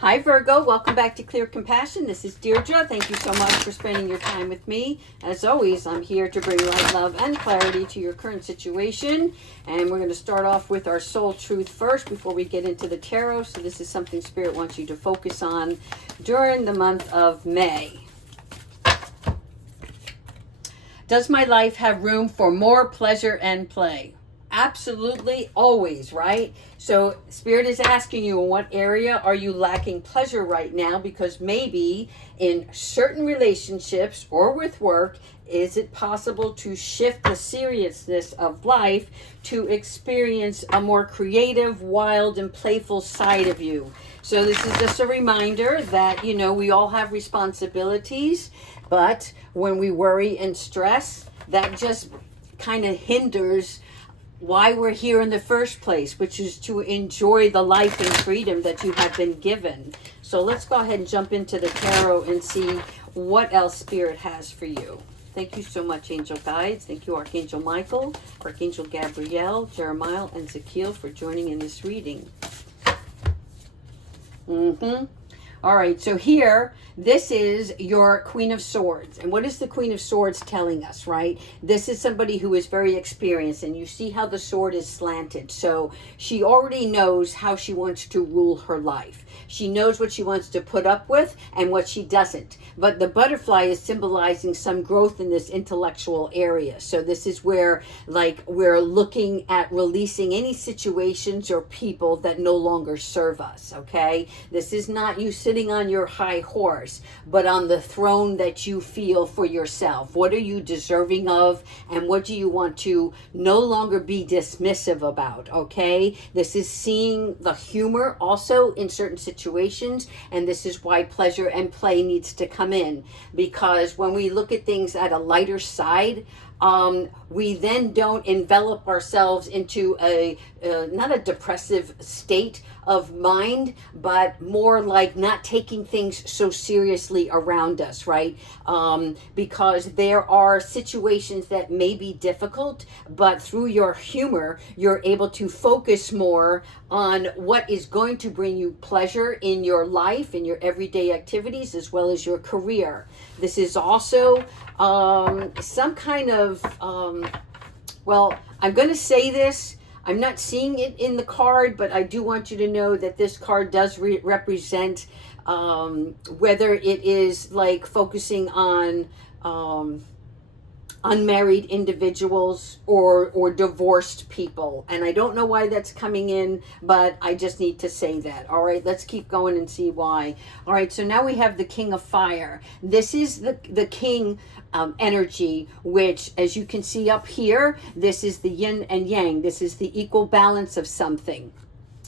Hi Virgo, welcome back to Clear Compassion. This is Deirdre. Thank you so much for spending your time with me. As always, I'm here to bring light, love, and clarity to your current situation. And we're going to start off with our soul truth first before we get into the tarot. So this is something Spirit wants you to focus on during the month of May. Does my life have room for more pleasure and play? Absolutely, always, right? So Spirit is asking you, in what area are you lacking pleasure right now? Because maybe in certain relationships or with work, is it possible to shift the seriousness of life to experience a more creative, wild, and playful side of you? So this is just a reminder that, we all have responsibilities, but when we worry and stress, that just kind of hinders why we're here in the first place, which is to enjoy the life and freedom that you have been given. So let's go ahead and jump into the tarot and see what else Spirit has for you. Thank you so much, Angel Guides. Thank you, Archangel Michael, Archangel Gabrielle, Jeremiah, and Zakiel for joining in this reading. All right, so here, this is your Queen of Swords. And what is the Queen of Swords telling us, right? This is somebody who is very experienced, and you see how the sword is slanted. So she already knows how she wants to rule her life. She knows what she wants to put up with and what she doesn't. But the butterfly is symbolizing some growth in this intellectual area. So this is where, we're looking at releasing any situations or people that no longer serve us, okay? This is not you sitting on your high horse, but on the throne that you feel for yourself. What are you deserving of, and what do you want to no longer be dismissive about, okay? This is seeing the humor also in certain situations, and this is why pleasure and play needs to come in, because when we look at things at a lighter side, we then don't envelop ourselves into not a depressive state of mind, but more like not taking things so seriously around us, right? Because there are situations that may be difficult, but through your humor, you're able to focus more on what is going to bring you pleasure in your life, in your everyday activities, as well as your career. This is also some kind of, I'm going to say this. I'm not seeing it in the card, but I do want you to know that this card does represent whether it is like focusing on unmarried individuals or divorced people. And I don't know why that's coming in, but I just need to say that. All right, let's keep going and see why. All right, so now we have the King of Fire. This is the King energy, which, as you can see up here, this is the yin and yang. This is the equal balance of something.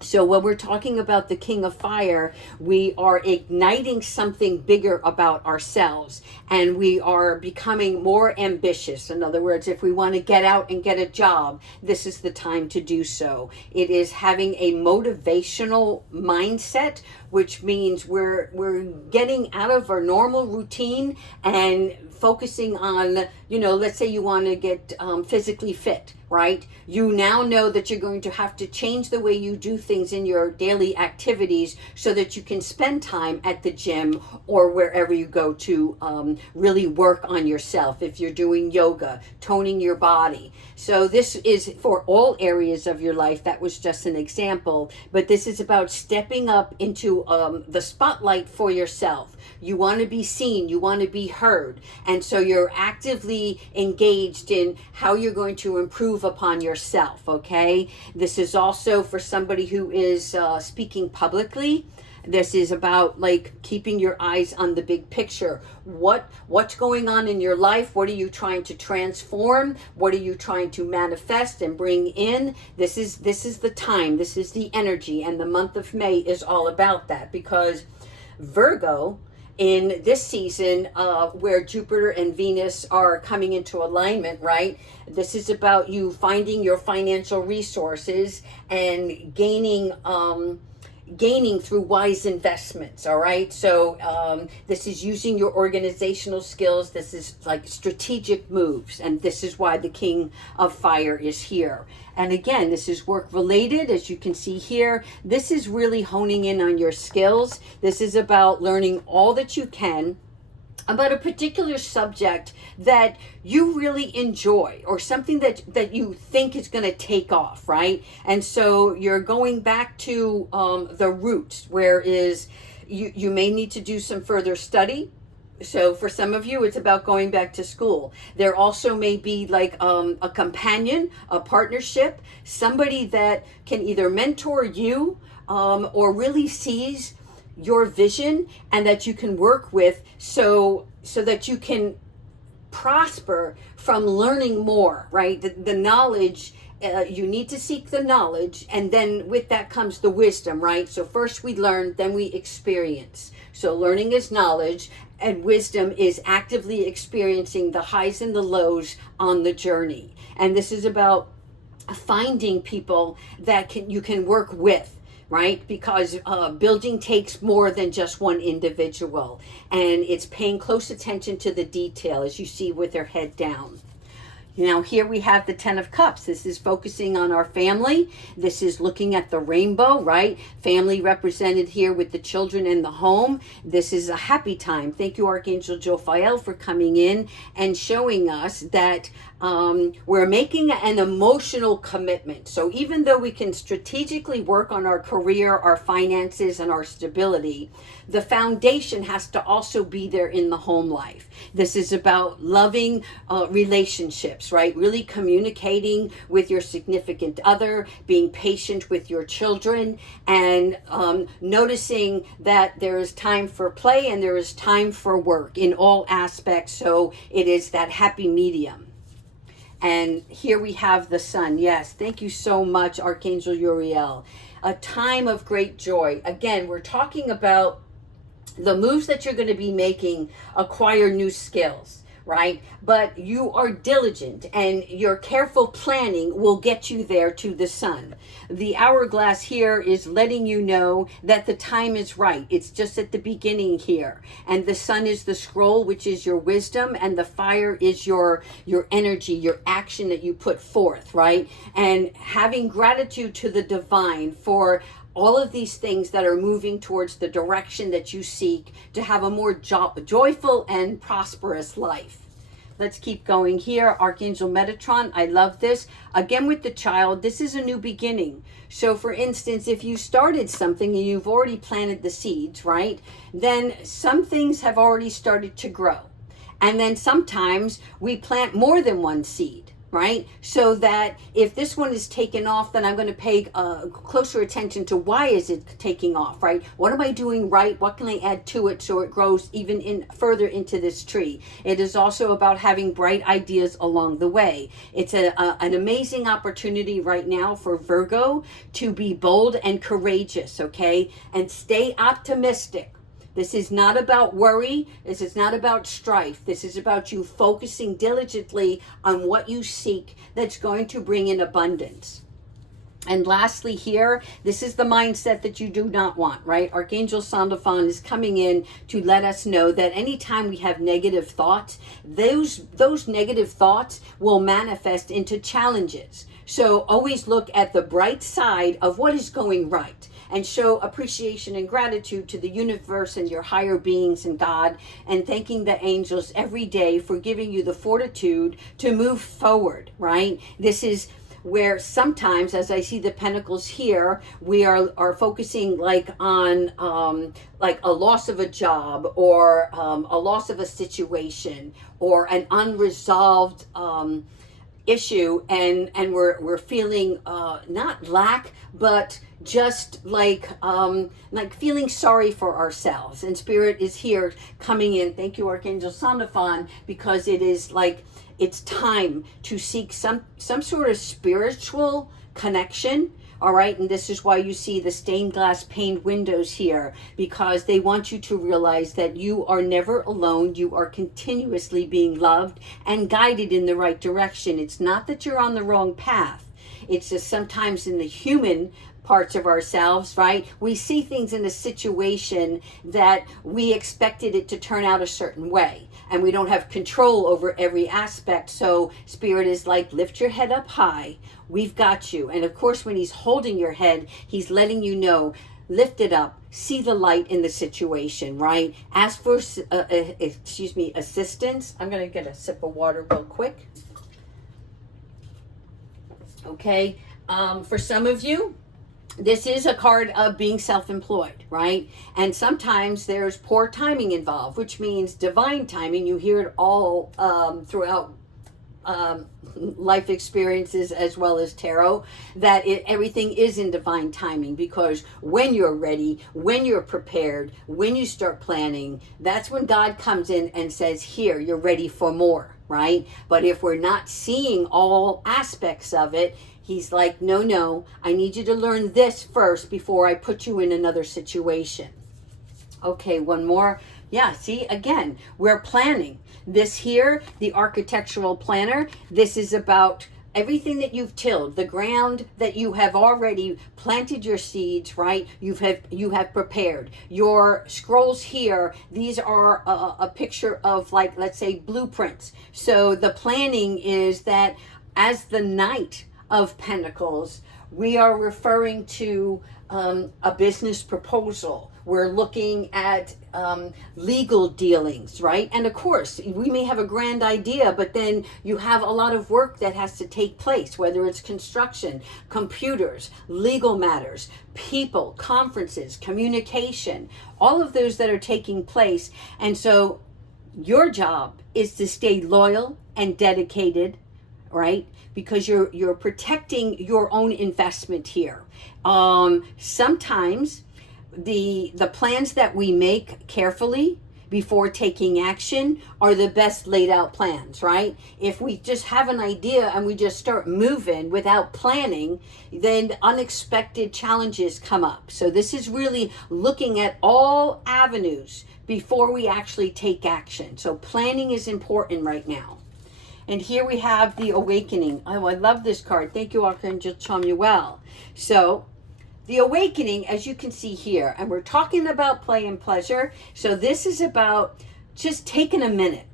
So when we're talking about the King of Fire, we are igniting something bigger about ourselves, and we are becoming more ambitious. In other words, if we want to get out and get a job, this is the time to do so. It is having a motivational mindset, which means we're getting out of our normal routine and focusing on, let's say you want to get physically fit, right? You now know that you're going to have to change the way you do things in your daily activities so that you can spend time at the gym or wherever you go to really work on yourself. If you're doing yoga, toning your body. So this is for all areas of your life. That was just an example, but this is about stepping up into the spotlight for yourself. You want to be seen, you want to be heard, and so you're actively engaged in how you're going to improve upon yourself, okay? This is also for somebody who is speaking publicly. This is about keeping your eyes on the big picture. What's going on in your life? What are you trying to transform? What are you trying to manifest and bring in? This is the time. This is the energy, and the month of May is all about that, because Virgo, in this season where Jupiter and Venus are coming into alignment, right? This is about you finding your financial resources and gaining gaining through wise investments. All right, so this is using your organizational skills. This is like strategic moves, and this is why the King of Fire is here. And again, this is work related, as you can see here. This is really honing in on your skills. This is about learning all that you can about a particular subject that you really enjoy, or something that you think is going to take off, right? And so you're going back to the roots, whereas you may need to do some further study. So for some of you, it's about going back to school. There also may be like a companion, a partnership, somebody that can either mentor you or really sees your vision and that you can work with, so that you can prosper from learning more, right? The knowledge, you need to seek the knowledge, and then with that comes the wisdom, right? So first we learn, then we experience. So learning is knowledge, and wisdom is actively experiencing the highs and the lows on the journey. And this is about finding people that you can work with, right? Because building takes more than just one individual, and it's paying close attention to the detail, as you see with their head down. Now here we have the Ten of Cups. This is focusing on our family. This is looking at the rainbow, right? Family represented here with the children in the home. This is a happy time. Thank you, Archangel Jophiel, for coming in and showing us that we're making an emotional commitment. So even though we can strategically work on our career, our finances, and our stability, the foundation has to also be there in the home life. This is about loving relationships, right? Really communicating with your significant other, being patient with your children, and noticing that there is time for play and there is time for work in all aspects. So it is that happy medium. And here we have the sun. Yes, thank you so much, Archangel Uriel. A time of great joy. Again, we're talking about the moves that you're going to be making, acquire new skills, right? But you are diligent, and your careful planning will get you there to the sun. The hourglass here is letting you know that the time is right. It's just at the beginning here. And the sun is the scroll, which is your wisdom, and the fire is your energy, your action that you put forth, right? And having gratitude to the divine for all of these things that are moving towards the direction that you seek to have a more joyful and prosperous life. Let's keep going here. Archangel Metatron, I love this. Again, with the child, this is a new beginning. So for instance, if you started something and you've already planted the seeds, right? Then some things have already started to grow. And then sometimes we plant more than one seed, right? So that if this one is taken off, then I'm going to pay closer attention to why is it taking off, right? What am I doing right? What can I add to it so it grows even further into this tree? It is also about having bright ideas along the way. It's an amazing opportunity right now for Virgo to be bold and courageous, okay? And stay optimistic. This is not about worry. This is not about strife. This is about you focusing diligently on what you seek that's going to bring in abundance. And lastly here, this is the mindset that you do not want, right? Archangel Sandalphon is coming in to let us know that anytime we have negative thoughts, those negative thoughts will manifest into challenges. So always look at the bright side of what is going right, and show appreciation and gratitude to the universe and your higher beings and God, and thanking the angels every day for giving you the fortitude to move forward, right? This is where sometimes, as I see the pentacles here, we are focusing like on like a loss of a job, or a loss of a situation, or an unresolved issue, and we're feeling not lack, but just like feeling sorry for ourselves. And Spirit is here coming in. Thank you, Archangel Sandalphon, because it is like it's time to seek some sort of spiritual connection. All right, and this is why you see the stained glass paned windows here, because they want you to realize that you are never alone. You are continuously being loved and guided in the right direction. It's not that you're on the wrong path. It's just sometimes in the human parts of ourselves, right? We see things in a situation that we expected it to turn out a certain way, and we don't have control over every aspect. So Spirit is like, lift your head up high. We've got you. And of course, when he's holding your head, he's letting you know, lift it up, see the light in the situation, right? Ask for, assistance. I'm going to get a sip of water real quick. Okay. For some of you, this is a card of being self-employed, right? And sometimes there's poor timing involved, which means divine timing. You hear it all throughout life experiences as well as tarot, that everything is in divine timing, because when you're ready, when you're prepared, when you start planning, that's when God comes in and says, here, you're ready for more, right? But if we're not seeing all aspects of it, he's like, no, I need you to learn this first before I put you in another situation. Okay, one more. Yeah, see, again, we're planning. This here, the architectural planner, this is about everything that you've tilled, the ground that you have already planted your seeds, right? You have prepared. Your scrolls here, these are a picture of, like, let's say, blueprints. So the planning is that as the Knight of Pentacles, we are referring to a business proposal. We're looking at legal dealings, right? And of course, we may have a grand idea, but then you have a lot of work that has to take place, whether it's construction, computers, legal matters, people, conferences, communication, all of those that are taking place. And so your job is to stay loyal and dedicated, right? Because you're protecting your own investment here. Sometimes the plans that we make carefully before taking action are the best laid out plans, right? If we just have an idea and we just start moving without planning, then unexpected challenges come up. So this is really looking at all avenues before we actually take action. So planning is important right now. And here we have the Awakening. Oh, I love this card. Thank you, Archangel Chamuel. So the Awakening, as you can see here, and we're talking about play and pleasure. So this is about just taking a minute.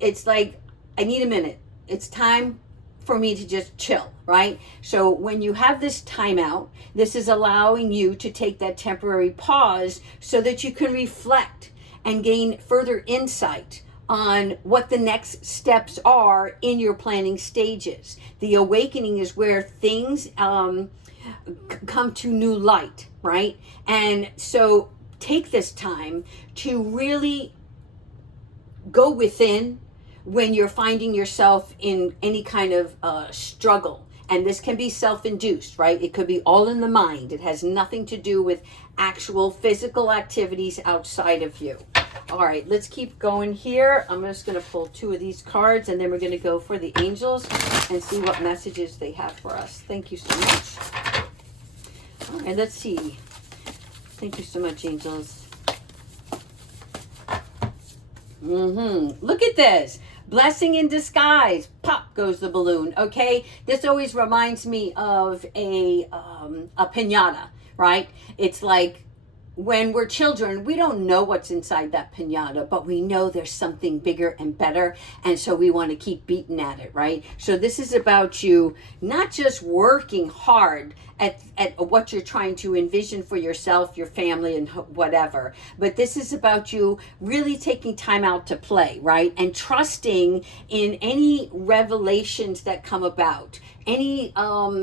It's like, I need a minute. It's time for me to just chill, right? So when you have this timeout, this is allowing you to take that temporary pause so that you can reflect and gain further insight on what the next steps are in your planning stages. The Awakening is where things come to new light, right? And so take this time to really go within when you're finding yourself in any kind of struggle. And this can be self-induced, right? It could be all in the mind. It has nothing to do with actual physical activities outside of you. All right, let's keep going here. I'm just going to pull 2 of these cards, and then we're going to go for the angels and see what messages they have for us. Thank you so much. All right, let's see. Thank you so much, angels. Look at this. Blessing in disguise. Pop goes the balloon. Okay, this always reminds me of a piñata, right? It's like, when we're children, we don't know what's inside that piñata, but we know there's something bigger and better, and so we want to keep beating at it, right? So this is about you not just working hard at what you're trying to envision for yourself, your family, and whatever, but this is about you really taking time out to play, right? And trusting in any revelations that come about, any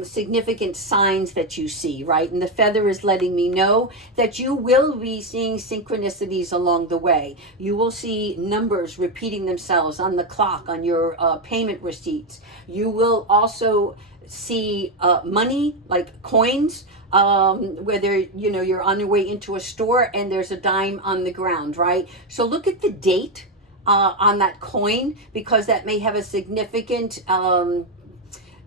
significant signs that you see, right? And the feather is letting me know that you will be seeing synchronicities along the way. You will see numbers repeating themselves on the clock, on your payment receipts. You will also see money, like coins, whether you're on your way into a store and there's a dime on the ground, right? So look at the date on that coin, because that may have a significant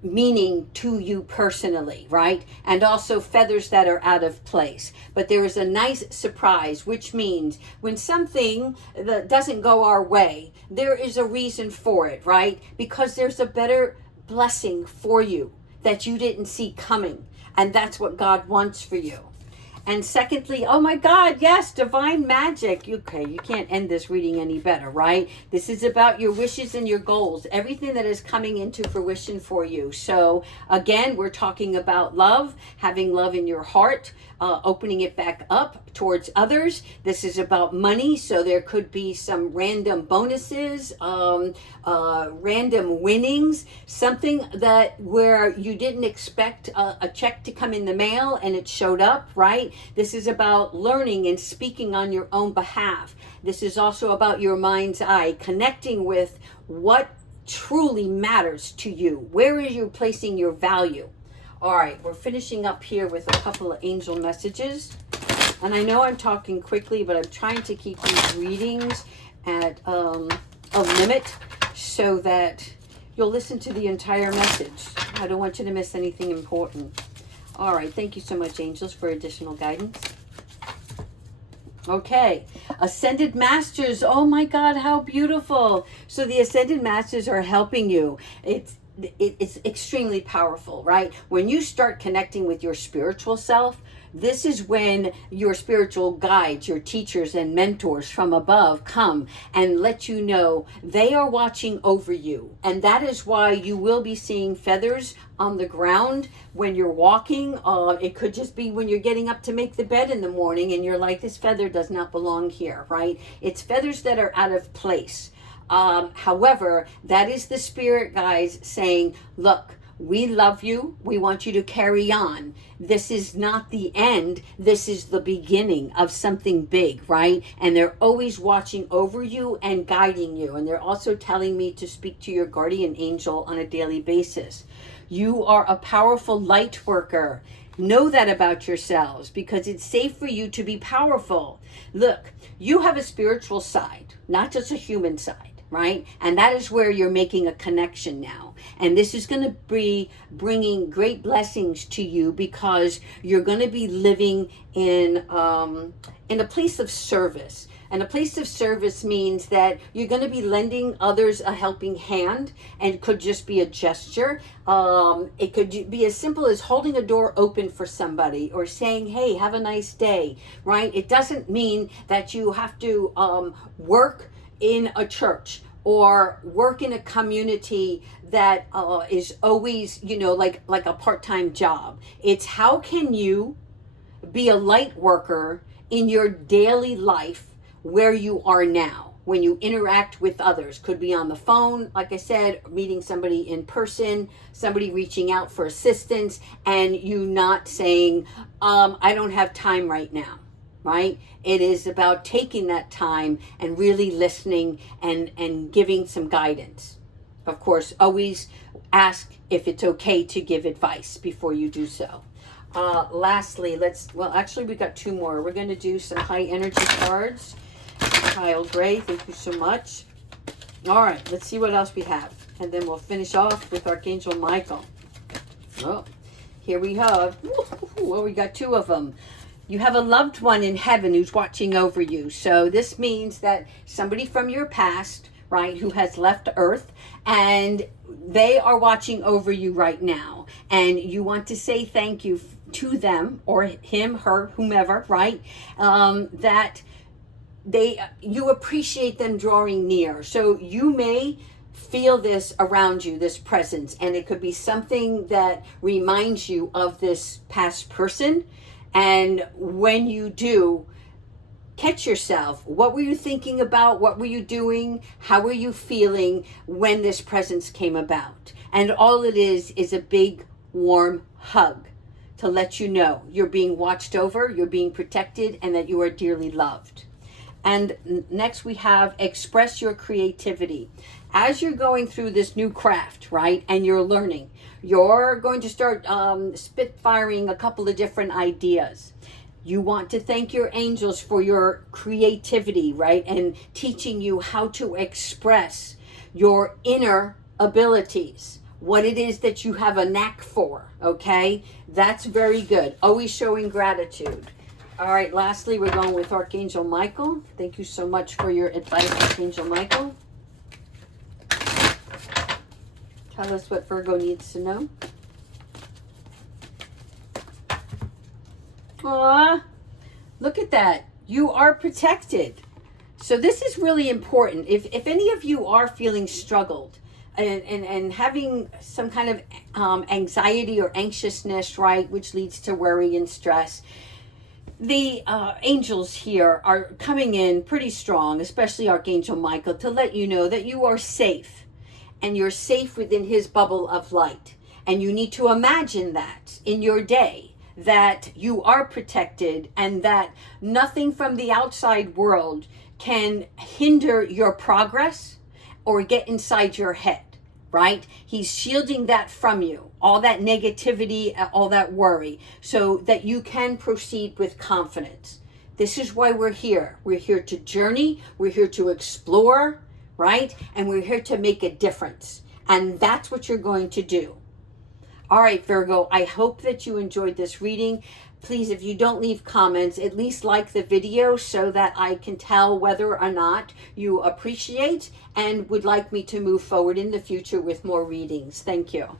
meaning to you personally, right? And also feathers that are out of place. But there is a nice surprise, which means when something that doesn't go our way, there is a reason for it, right? Because there's a better blessing for you that you didn't see coming. And that's what God wants for you. And secondly, oh my God, yes, divine magic. Okay, you can't end this reading any better, right? This is about your wishes and your goals, everything that is coming into fruition for you. So again, we're talking about love, having love in your heart, opening it back up towards others. This is about money, so there could be some random bonuses, random winnings, something that where you didn't expect a check to come in the mail and it showed up, right? This is about learning and speaking on your own behalf. This is also about your mind's eye, connecting with what truly matters to you. Where are you placing your value? All right, we're finishing up here with a couple of angel messages. And I know I'm talking quickly, but I'm trying to keep these readings at a limit so that you'll listen to the entire message. I don't want you to miss anything important. All right, thank you so much, angels, for additional guidance. Okay, Ascended Masters. Oh my God, how beautiful. So the Ascended Masters are helping you. It's extremely powerful, right? When you start connecting with your spiritual self, this is when your spiritual guides, your teachers and mentors from above come and let you know they are watching over you. And that is why you will be seeing feathers on the ground when you're walking. It could just be when you're getting up to make the bed in the morning and you're like, this feather does not belong here, right? It's feathers that are out of place. However, that is the spirit guides saying, look, we love you. We want you to carry on. This is not the end. This is the beginning of something big, right? And they're always watching over you and guiding you. And they're also telling me to speak to your guardian angel on a daily basis. You are a powerful light worker. Know that about yourselves because it's safe for you to be powerful. Look, you have a spiritual side, not just a human side. Right? And that is where you're making a connection now. And this is going to be bringing great blessings to you because you're going to be living in a place of service. And a place of service means that you're going to be lending others a helping hand, and it could just be a gesture. It could be as simple as holding a door open for somebody or saying, hey, have a nice day, right? It doesn't mean that you have to work in a church or work in a community that is always, like a part-time job. It's how can you be a light worker in your daily life where you are now when you interact with others. Could be on the phone, like I said, meeting somebody in person, somebody reaching out for assistance, and you not saying, I don't have time right now. Right? It is about taking that time and really listening and giving some guidance. Of course, always ask if it's okay to give advice before you do so. Lastly, we got two more. We're going to do some high energy cards. Kyle Gray, thank you so much. All right, let's see what else we have. And then we'll finish off with Archangel Michael. Oh, here we have, we got two of them. You have a loved one in heaven who's watching over you. So this means that somebody from your past, right, who has left Earth, and they are watching over you right now. And you want to say thank you to them, or him, her, whomever, right, that you appreciate them drawing near. So you may feel this around you, this presence, and it could be something that reminds you of this past person. And when you do, catch yourself. What were you thinking about? What were you doing? How were you feeling when this presence came about? And all it is a big, warm hug to let you know you're being watched over, you're being protected, and that you are dearly loved. And next we have express your creativity. As you're going through this new craft, right, and you're learning, you're going to start spitfiring a couple of different ideas. You want to thank your angels for your creativity, right, and teaching you how to express your inner abilities, what it is that you have a knack for, okay? That's very good. Always showing gratitude. All right, lastly, we're going with Archangel Michael. Thank you so much for your advice, Archangel Michael. Tell us what Virgo needs to know. Aw, look at that. You are protected. So this is really important. If any of you are feeling struggled and having some kind of anxiety or anxiousness, right, which leads to worry and stress, the angels here are coming in pretty strong, especially Archangel Michael, to let you know that you are safe, and you're safe within his bubble of light. And you need to imagine that in your day, that you are protected and that nothing from the outside world can hinder your progress or get inside your head, right? He's shielding that from you, all that negativity, all that worry, so that you can proceed with confidence. This is why we're here. We're here to journey, we're here to explore, right? And we're here to make a difference. And that's what you're going to do. All right, Virgo, I hope that you enjoyed this reading. Please, if you don't leave comments, at least like the video so that I can tell whether or not you appreciate and would like me to move forward in the future with more readings. Thank you.